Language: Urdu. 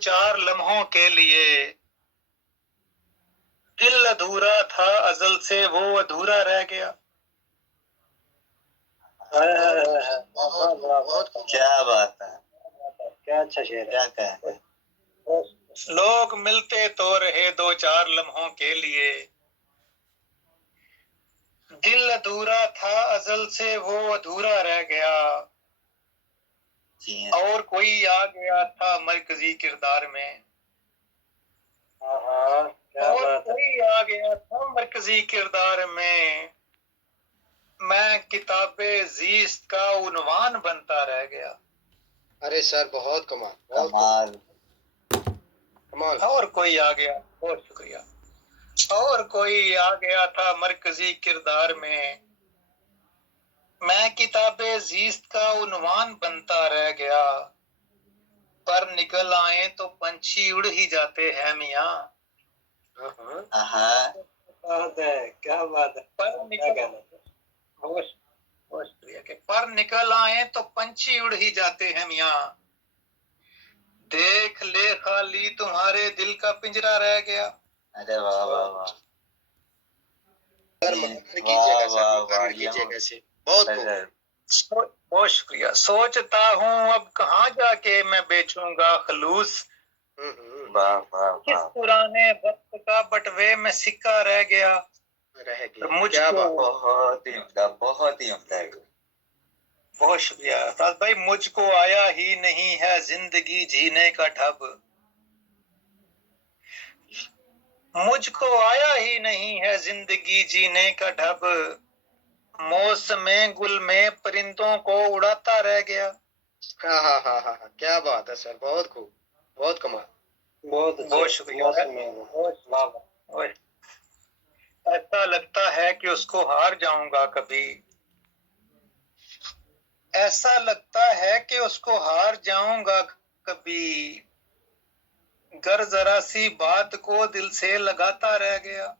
چار لمحوں کے لیے دل ادھورا تھا ازل سے وہ ادھورا رہ گیا. کیا بات ہے، کیا اچھا شعر ہے. کیا کہتے ہیں. لوگ ملتے تو رہے دو چار لمحوں کے لیے، دل ادھورا تھا ازل سے وہ ادھورا رہ گیا. جی ہاں. اور کوئی آ گیا تھا مرکزی کردار میں، کیا اور بات ہے. کوئی آ گیا تھا مرکزی کردار میں، میں کتاب زیست کا عنوان بنتا رہ گیا. ارے سر بہت کمال، بہت کمال. کمال. اور کوئی آ گیا، بہت شکریہ. اور کوئی آ گیا تھا مرکزی کردار میں کتاب زیست کا عنوان بنتا رہ گیا. پر نکل آئیں تو پنچھی اڑ ہی جاتے ہیں میاں. ہاں. بات ہے، کیا بات ہے. پر نکل آئیں تو پنچھی اڑ ہی جاتے ہیں میاں. دیکھ لے خالی تمہارے دل کا پنجرا رہ گیا. ارے واہ واہ واہ. سر مقرر کیجیے گا، سر مقرر یہ کیجیے گا اسے. بہت خوب. بہت شکریہ. سوچتا ہوں اب کہاں جا کے میں بیچوں گا خلوص، واہ واہ کس واہ. پرانے وقت کا بٹوے میں سکہ رہ گیا. رہ گیا. مجھ کیا کو بات. بہت ہی عمدہ، بہت ہی عمدہ. بہت شکریہ استاد بھائی. مجھ کو آیا ہی نہیں ہے زندگی جینے کا ڈھب، مجھ کو آیا ہی نہیں ہے زندگی جینے کا ڈھب. موسم گل میں پرندوں کو اڑاتا رہ گیا. ہاں ہاں ہاں ہاں ہاں. کیا بات ہے سر، بہت خوب، بہت کمال. بہت شکریہ. ایسا لگتا ہے کہ اس کو ہار جاؤں گا کبھی، ایسا لگتا ہے کہ اس کو ہار جاؤں گا کبھی. گر ذرا سی بات کو دل سے لگاتا رہ گیا.